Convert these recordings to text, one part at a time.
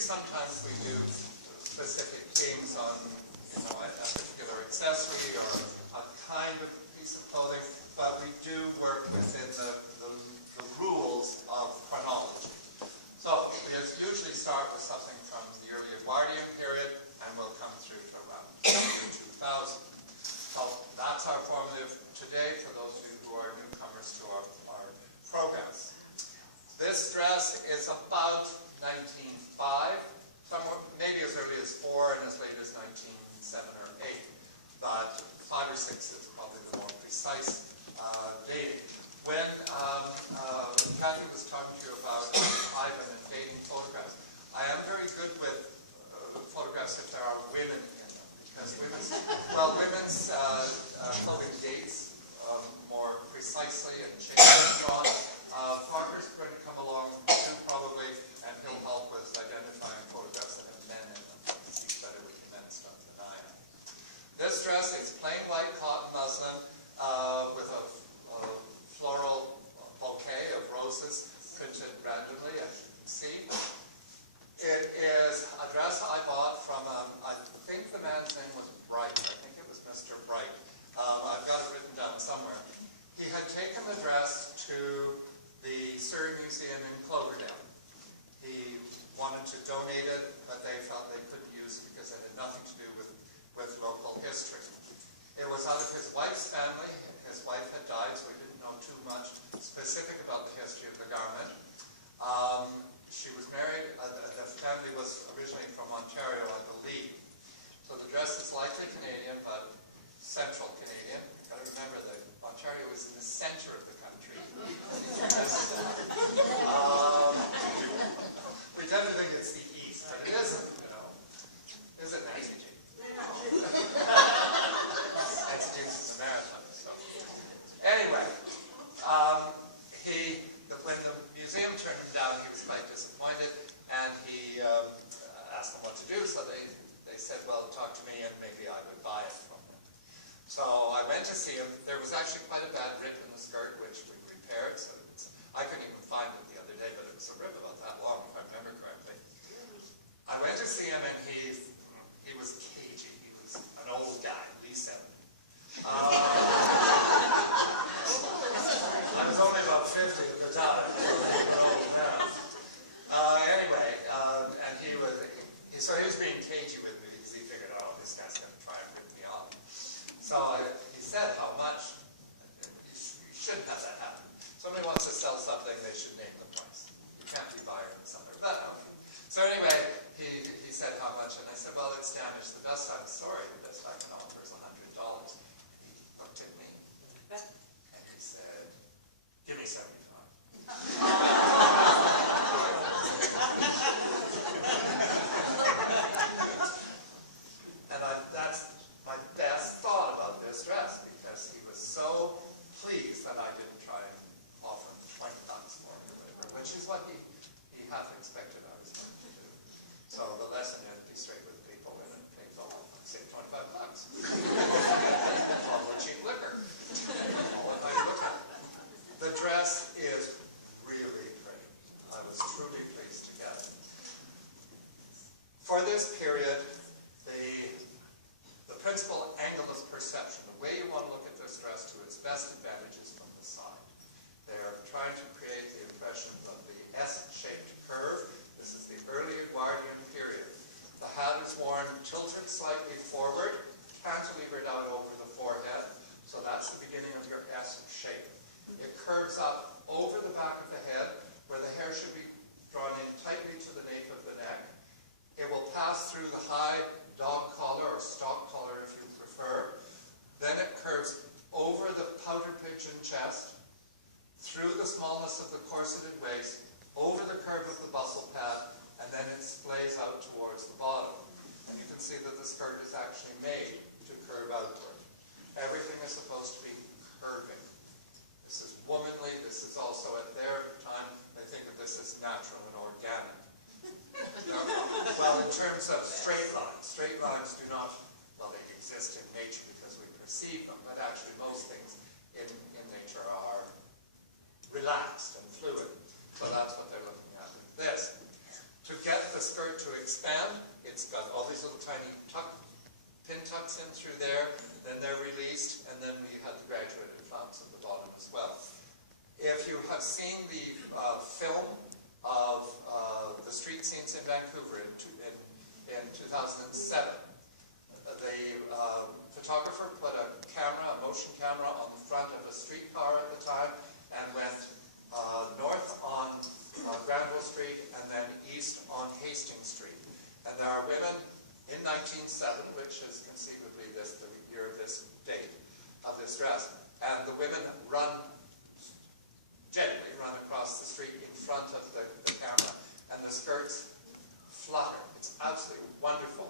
sometimes we do specific themes on, a particular accessory or a kind of piece of clothing, but we do work within the rules of chronology. So we usually start with something from the early Edwardian period, and we'll come through to around the year 2000. So that's our formative today for those of you who are newcomers to our programs. This dress is about 1905, somewhere, maybe as early as 4 and as late as 1907 or 8, but 5 or 6 is probably the more precise dating. When Kathy was talking to you about Ivan and dating photographs, I am very good with photographs if there are women in them, because women's clothing dates more precisely and shaped and drawn. Parker's going to come along too, probably, and he'll help with identifying photographs that have men in them. He's better with men stuff than I am. This dress is plain white cotton muslin with a floral bouquet of roses printed randomly, as you can see. It is a dress I bought from, I think the man's name was Bright. I think it was Mr. Bright. I've got it written down somewhere. He had taken the dress to the Surrey Museum in Cloverdale. He wanted to donate it, but they felt they couldn't use it because it had nothing to do with local history. It was out of his wife's family. His wife had died, so we didn't know too much specific about the history of the garment. She was married, the family was originally from Ontario, I believe. So the dress is likely Canadian, but central Canadian. You've got to remember that Ontario is in the center of the country. We tend to think it's the east, but it isn't, Is it, Nancy G? That's Deuce's Maritime. So. Anyway, when the museum turned him down, he was quite disappointed, and he asked them what to do, so they said, well, talk to me, and maybe I would buy it from them. So I went to see him. There was actually quite a bad rip in the skirt, which we repaired, so I couldn't even find it the other day, but it was a rip about that long, if I remember correctly. I went to see him, and he was cagey. He was an old guy, at least 70. I was only about 50 at the time. Anyway, and he was being cagey with me because he figured, oh, this guy's going to try and rip me off. So he said how much. You shouldn't have that happen. Somebody wants to sell something, they should name the price. You can't be buyer and seller. So anyway, he said how much, and I said, well, it's damaged the best side. Sorry, the best I can offer is $100. He looked at me, and he said, give me 75. And that's my best thought about this dress, because he was so pleased that I didn't try and offer him $20 for it or whatever, which is what he half expected I was going to do. So the lesson is be straight with people and they thought, say $25. Follow cheap liquor. The dress is really pretty. I was truly pleased to get it. For this period, the principal angle of perception, the way you want to look at this dress to its best advantage is from the side. They're trying to create the impression of the S-shaped curve. This is the early Edwardian period. The hat is worn tilted slightly forward, cantilevered out over the forehead, so that's the beginning of your S shape. It curves up over the back of the head, where the hair should be drawn in tightly to the nape of the neck. It will pass through the high dog collar, or stock collar if you prefer. Then it curves over the powder pigeon chest, through the smallness of the corseted waist, over the curve of the bustle pad, and then it splays out towards the bottom. And you can see that the skirt is actually made to curve outward. Everything is supposed to be curving. This is womanly. This is also, at their time, they think of this as natural and organic. Well, in terms of straight lines do not, well, they exist in nature because we perceive them, but actually most things in nature are relaxed and fluid. So that's what they're looking at with this. To get the skirt to expand, it's got all these little tiny pin tucks in through there, then they're released, and then we have the graduated flaps at the bottom as well. If you have seen the film of the street scenes in Vancouver in 2007, the photographer put a motion camera on the front of a streetcar at the time and went north on Granville Street and then east on Hastings Street. And there are women in 1907, which is conceivably the year of this date of this dress, and the women gently run across the street in front of the camera, and the skirts flutter. It's absolutely wonderful.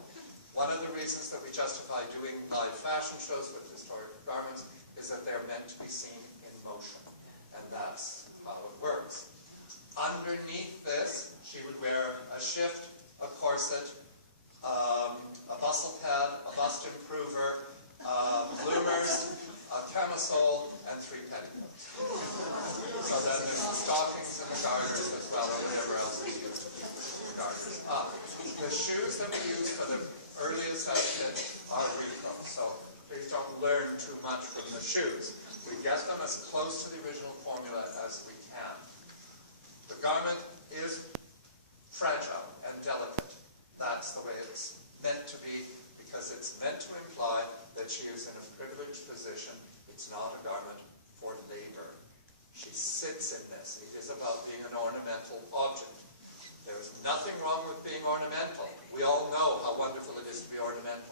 One of the reasons that we justify doing live fashion shows with historical garments is that they're meant to be seen in motion, and that's how it works. Underneath this, she would wear a shift, a corset, a bustle pad, a bust improver, bloomers, a camisole, and 3 petticoats. So then there's the stockings and the garters as well, or whatever else we use to keep the garters up. The shoes that we use for the earliest outfit are Hycroft, so please don't learn too much from the shoes. We get them as close to the original formula as we can. The garment is fragile and delicate. That's the way it's meant to be, because it's meant to imply that she is in a privileged position. It's not a garment for labor. She sits in this. It is about being an ornamental object. There's nothing wrong with being ornamental. We all know how wonderful it is to be ornamental.